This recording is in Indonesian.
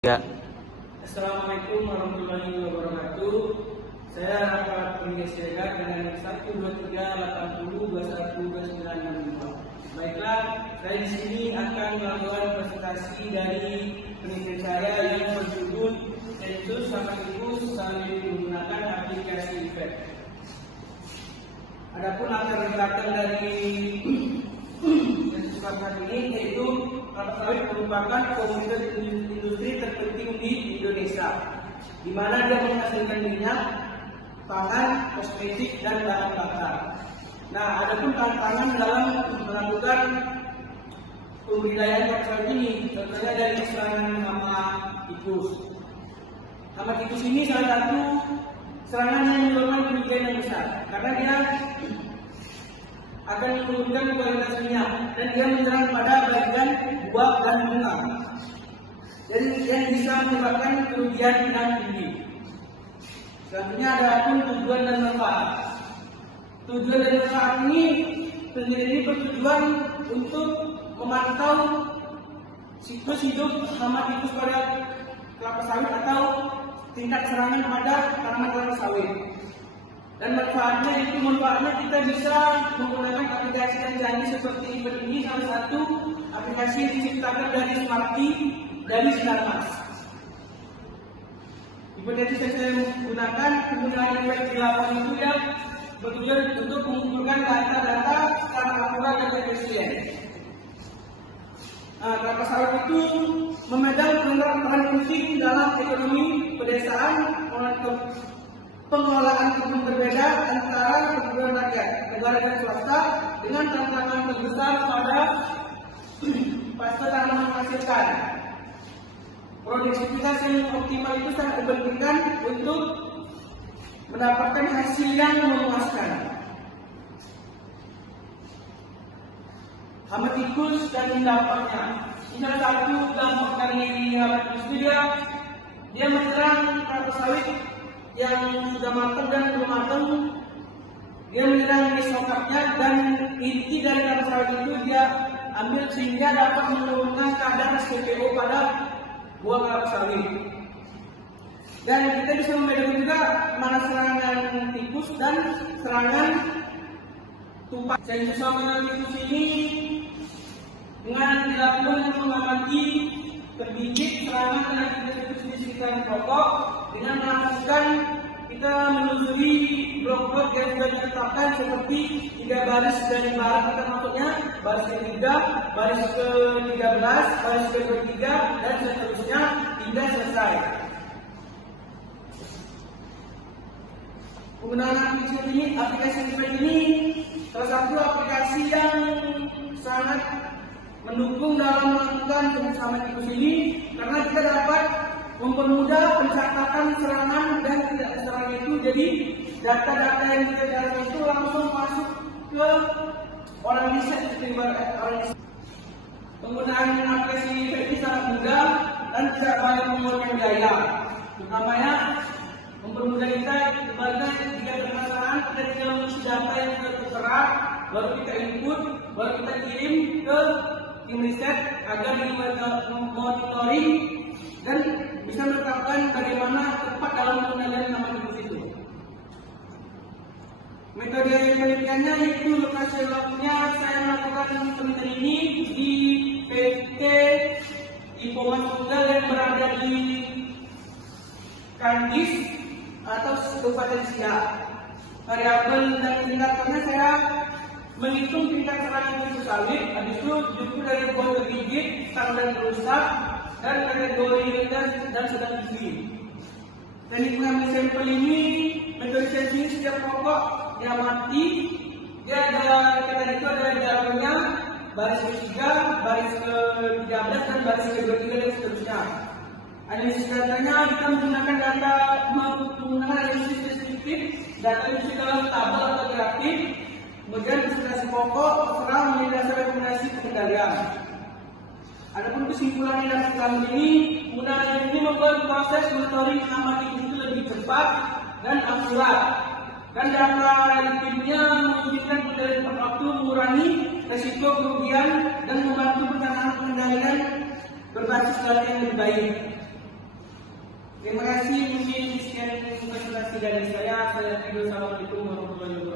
Ya, Assalamualaikum warahmatullahi wabarakatuh. Saya Rapat Pengisiaga dengan 12380212962. Baiklah, saya di sini akan melakukan presentasi dari penelitian saya yang berjudul Sensus Matematis sambil menggunakan aplikasi IPad. Adapun latar belakang dari sensus matematis ini yaitu kelapa sawit merupakan komoditas industri terpenting di Indonesia, di mana dia menghasilkan minyak, pangan, kosmetik, dan bahan bakar. Nah, adapun tantangan dalam melakukan pembudidayaan kelapa sawit ini, contohnya dari serangan hama tikus. Hama tikus ini salah satu serangan yang menyebabkan kerugian yang besar, karena dia akan menurunkan kualitas minyak dan dia menyerang pada bagian buah dan bunga, dan yang bisa menyebabkan kerugian yang tinggi. Selanjutnya ada pun tujuan dan manfaat. Tujuan dan manfaat ini penelitian ini bertujuan untuk memantau siklus hidup hama tikus pada kelapa sawit atau tingkat serangan pada tanaman kelapa sawit. Dan manfaatnya kita bisa menggunakan aplikasi yang canggih seperti IPad ini, salah satu aplikasi yang diciptakan dari Smarty dari Sinarmas. IPad yang saya gunakan penggunaan IPad di lapangan itu ya bertujuan untuk mengumpulkan data-data secara akurat dan efisien. Kelapa sawit itu memegang peran penting dalam ekonomi pedesaan, pengelolaan kebun berbeda antara kebutuhan rakyat, negara dan swasta, dengan tantangan terbesar pada pasca tanaman menghasilkan. Produktivitas yang optimal itu sangat dipentingkan untuk mendapatkan hasil yang memuaskan. Hama tikus dan dampaknya. Ini salah satu dampak dari hama tikus dia menyerang kelapa sawit yang sudah matang dan belum matang. Dia menyerang di sokapnya, dan inti dari kelapa sawit itu dia ambil sehingga dapat menurunkan kadar CPO pada buah kelapa sawit. Dan kita bisa membedakan juga mana serangan tikus dan serangan tumpah. Sensus matematis ini dengan dilakukan mengamati tergigit serangan terhadap tikus di sekitar pokok dengan melakukan kita menelusuri blok-blok yang sudah ditetapkan seperti 3 baris dari barat, kita maksudnya baris ke-3, baris ke-13, baris ke-23, dan seterusnya hingga selesai. Penggunaan aplikasi ini salah satu aplikasi yang sangat mendukung dalam melakukan pengusahaan tikus ini, karena kita dapat mempermudah pencatatan serangan dan tidak serangan itu. Jadi data-data yang kita cari itu langsung masuk ke orang riset. Penggunaan aplikasi ini sangat mudah dan tidak banyak mengeluarkan biaya. Utamanya mempermudah kita sebagai jika ada permasalahan kita tinggal mengisi data yang sudah tertera, baru kita input, baru kita kirim ke tim riset agar dimonitoring dan bisa menetapkan bagaimana tepat dalam pengendalian hama tikus itu. Metode penelitiannya yaitu lokasi labnya saya melakukan penelitian ini di PT Informan Tunggal yang berada di Kandis atau Kabupaten Siak. Variabel dan indikatornya saya menghitung tingkat serangan tikus sawit, habis itu diukur dari buah tergigit, sedang dan rusak, dan kategori rendah dan sedang tinggi. Teknik mengambil sampel ini, metode sensing setiap pokok diamati, dia ada kita itu ada diagramnya baris ke-3, baris ke-13, dan baris ke-23 dan seterusnya. Analisis datanya kita menggunakan data menggunakan analisis deskriptif, data itu dalam tabel atau grafik, kemudian presentasi pokok serta menjadi dasar rekomendasi pengendalian. Adapun kesimpulannya dalam kali ini, penggunaan ini membuat proses monitoring hama tikus itu lebih cepat dan akurat, dan data relatifnya memungkinkan dari tepat waktu mengurangi resiko kerugian dan membantu penanganan pengendalian berbasis data yang lebih baik. Terima kasih, mungkin sekian presentasi dari saya. Assalamualaikum warahmatullahi wabarakatuh.